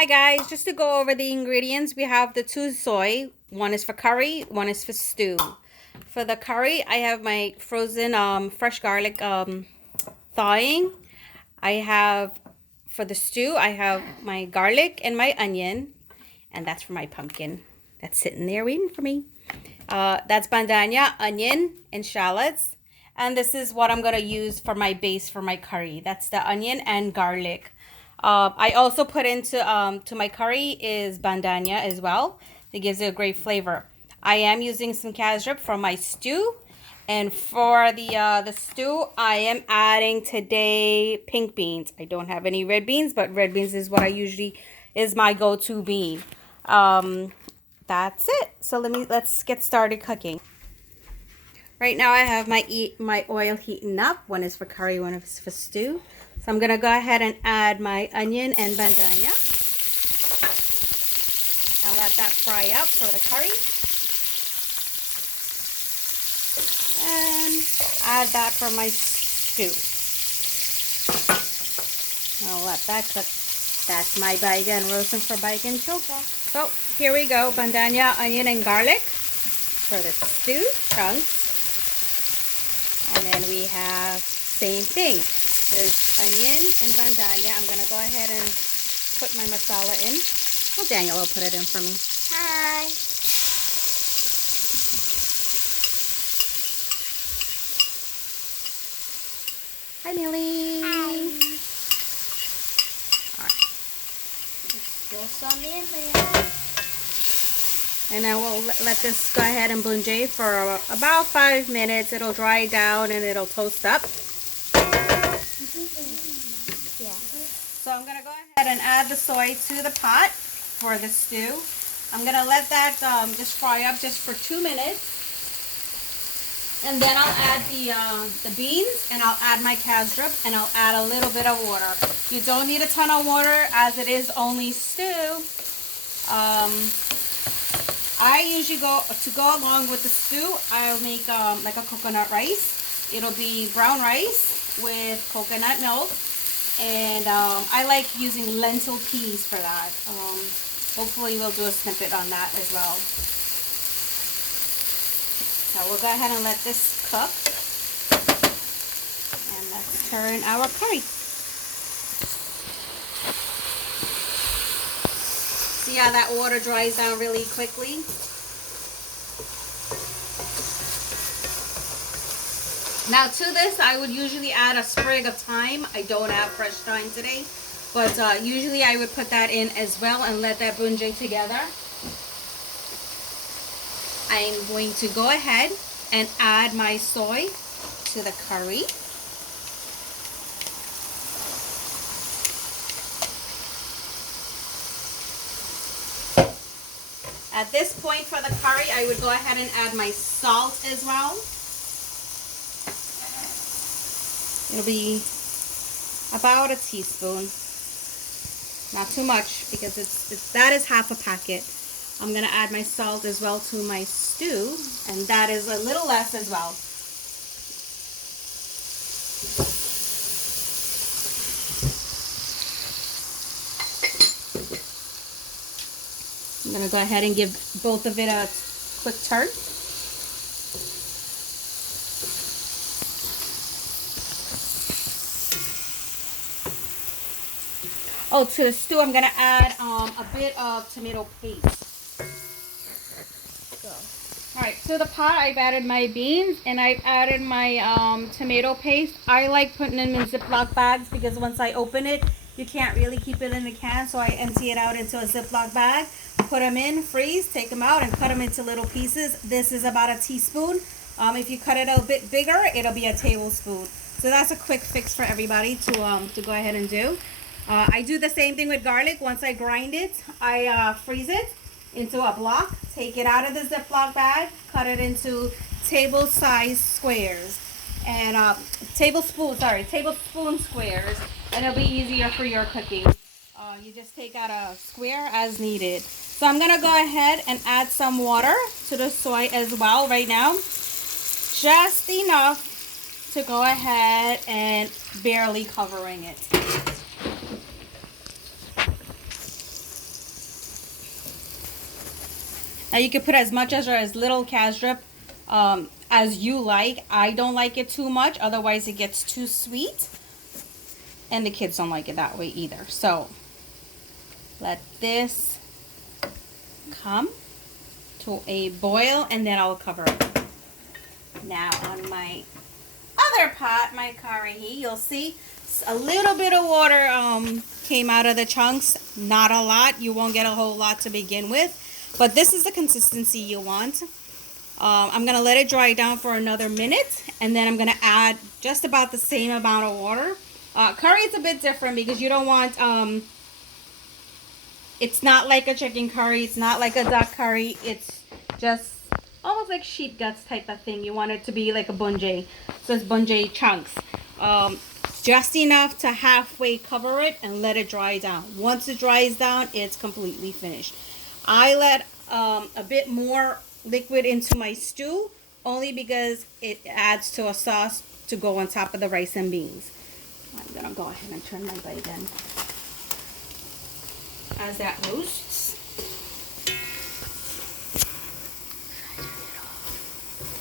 Hi guys, just to go over the ingredients, we have the two soy. One is for curry, one is for stew. For the curry, I have my frozen fresh garlic thawing. I have, for the stew, I have my garlic and my onion. And that's for my pumpkin. That's sitting there waiting for me. That's bandana, onion, and shallots. And this is what I'm going to use for my base for my curry. That's the onion and garlic. I also put into to my curry is bandana as well. It gives it a great flavor. I am using some casareep for my stew. And for the stew, I am adding today pink beans. I don't have any red beans, but red beans is what I usually is my go-to bean. That's it. So let's get started cooking. Right now I have my oil heating up. One is for curry, one is for stew. So I'm gonna go ahead and add my onion and bandana. I'll let that fry up for the curry. And add that for my stew. I'll let that cook. That's my bacon, roasting for bacon choka. So here we go, bandana, onion, and garlic for the stew chunks. And then we have same thing. There's onion and bandana. I'm gonna go ahead and put my masala in. Well, Daniel will put it in for me. Hi. Hi, Millie. Hi. Still some in there. And then we'll let this go ahead and bunjal for about 5 minutes. It'll dry down and it'll toast up. Yeah. So I'm gonna go ahead and add the soy to the pot for the stew. I'm gonna let that just fry up just for 2 minutes. And then I'll add the beans, and I'll add my casareep, and I'll add a little bit of water. You don't need a ton of water as it is only stew. I usually go along with the stew. I'll make like a coconut rice. It'll be brown rice with coconut milk, and I like using lentil peas for that. Hopefully we'll do a snippet on that as well. So we'll go ahead and let this cook. And let's turn our curry. See how that water dries down really quickly? Now to this, I would usually add a sprig of thyme. I don't have fresh thyme today, but usually I would put that in as well and let that bunjal together. I'm going to go ahead and add my soy to the curry. At this point for the curry, I would go ahead and add my salt as well. It'll be about a teaspoon. Not too much because that is half a packet. I'm going to add my salt as well to my stew, and that is a little less as well. I'm going to go ahead and give both of it a quick turn. Oh, to the stew, I'm going to add a bit of tomato paste. Alright, to the pot, I've added my beans and I've added my tomato paste. I like putting them in Ziploc bags because once I open it, you can't really keep it in the can. So I empty it out into a Ziploc bag, put them in, freeze, take them out, and cut them into little pieces. This is about a teaspoon. If you cut it a bit bigger, it'll be a tablespoon. So that's a quick fix for everybody to go ahead and do. I do the same thing with garlic. Once I grind it, I freeze it into a block, take it out of the Ziploc bag, cut it into table-sized squares, and tablespoon squares, and it'll be easier for your cooking. You just take out a square as needed. So I'm gonna go ahead and add some water to the soy as well right now, just enough to go ahead and barely covering it. Now you can put as much as or as little casareep as you like. I don't like it too much, otherwise it gets too sweet. And the kids don't like it that way either. So let this come to a boil and then I'll cover it. Now on my other pot, my curry, you'll see a little bit of water came out of the chunks. Not a lot. You won't get a whole lot to begin with. But this is the consistency you want. I'm going to let it dry down for another minute. And then I'm going to add just about the same amount of water. Curry is a bit different because you don't want... it's not like a chicken curry. It's not like a duck curry. It's just almost like sheep guts type of thing. You want it to be like a bunjal. So it's Bunjal Chunks. Just enough to halfway cover it and let it dry down. Once it dries down, it's completely finished. I let a bit more liquid into my stew only because it adds to a sauce to go on top of the rice and beans. I'm gonna go ahead and turn my bacon as that roasts.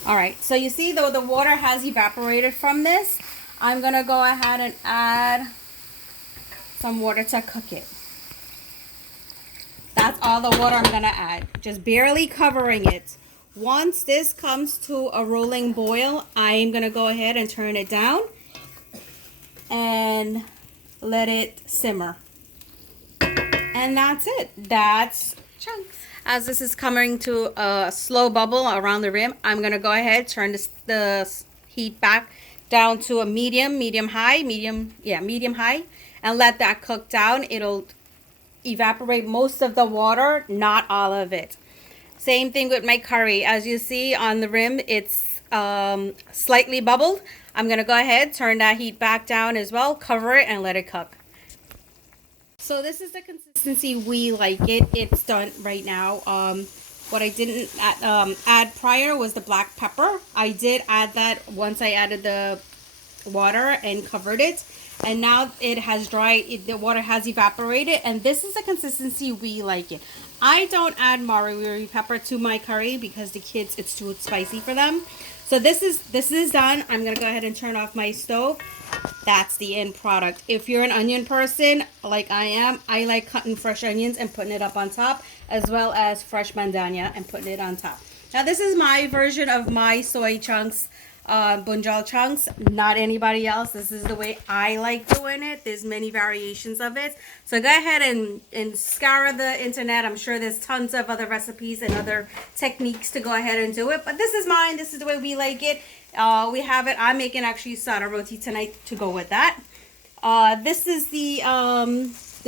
Alright, so you see though the water has evaporated from this, I'm gonna go ahead and add some water to cook it. That's all the water I'm gonna add, just barely covering it. Once this comes to a rolling boil, I'm gonna go ahead and turn it down and let it simmer. And that's it. That's chunks. As this is coming to a slow bubble around the rim, I'm gonna go ahead, turn the heat back down to a medium high, and let that cook down. It'll evaporate most of the water, not all of it. Same thing with my curry. As you see on the rim, it's slightly bubbled. I'm gonna go ahead, turn that heat back down as well, cover it, and let it cook. So this is the consistency we like it. It's done right now. What I didn't add prior was the black pepper. I did add that once I added the water and covered it. And now it has dried, the water has evaporated. And this is the consistency we like it. I don't add mori pepper to my curry because the kids, it's too spicy for them. So this is done. I'm going to go ahead and turn off my stove. That's the end product. If you're an onion person like I am, I like cutting fresh onions and putting it up on top, as well as fresh mandania and putting it on top. Now this is my version of my soy chunks, Bunjal chunks, not anybody else. This is the way I like doing it. There's many variations of it. So go ahead and scour the internet. I'm sure there's tons of other recipes and other techniques to go ahead and do it. But this is mine. This is the way we like it. We have it. I'm making actually saute roti tonight to go with that. This is the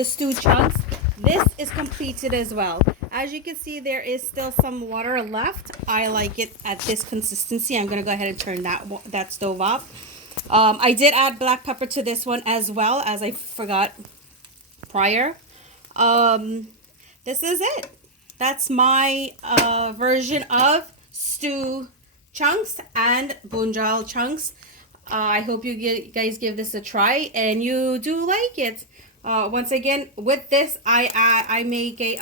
stewed chunks. This is completed as well. As you can see, there is still some water left. I like it at this consistency. I'm gonna go ahead and turn that stove off. I did add black pepper to this one as well, as I forgot prior. This is it. That's my version of stew chunks and Bunjal chunks. I hope you guys give this a try and you do like it. Once again, with this I make a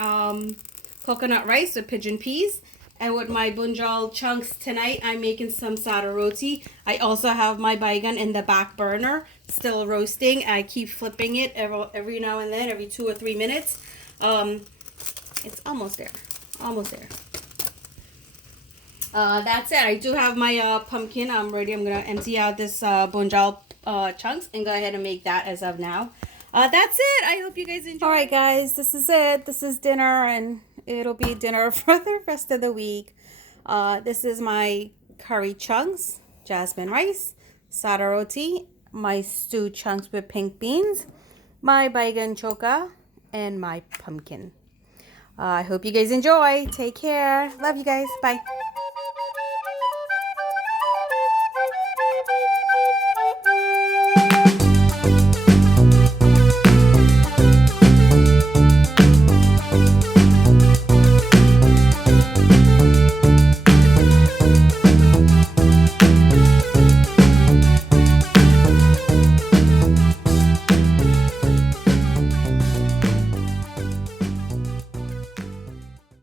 coconut rice with pigeon peas, and with my Bunjal chunks tonight I'm making some saute roti. I also have my baigan in the back burner still roasting. I keep flipping it every now and then, every 2 or 3 minutes. It's almost there. That's it. I do have my pumpkin. I'm ready. I'm gonna empty out this Bunjal chunks and go ahead and make that as of now. That's it. I hope you guys enjoy. All right, guys. This is it. This is dinner, and it'll be dinner for the rest of the week. This is my curry chunks, jasmine rice, saute roti, my stewed chunks with pink beans, my baigan choka, and my pumpkin. I hope you guys enjoy. Take care. Love you guys. Bye.